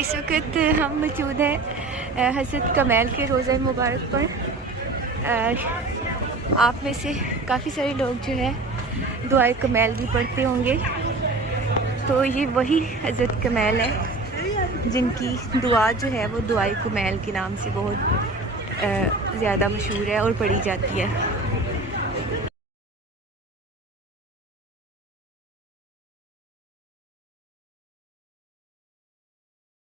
इस वक्त हम मौजूद हैं हज़रत कमैल के रोज़ा मुबारक पर। आप में से काफ़ी सारे लोग जो है दुआए कमैल भी पढ़ते होंगे। तो ये वही हज़रत कमैल है जिनकी दुआ जो है वो दुआए कमैल के नाम से बहुत ज़्यादा मशहूर है और पढ़ी जाती है।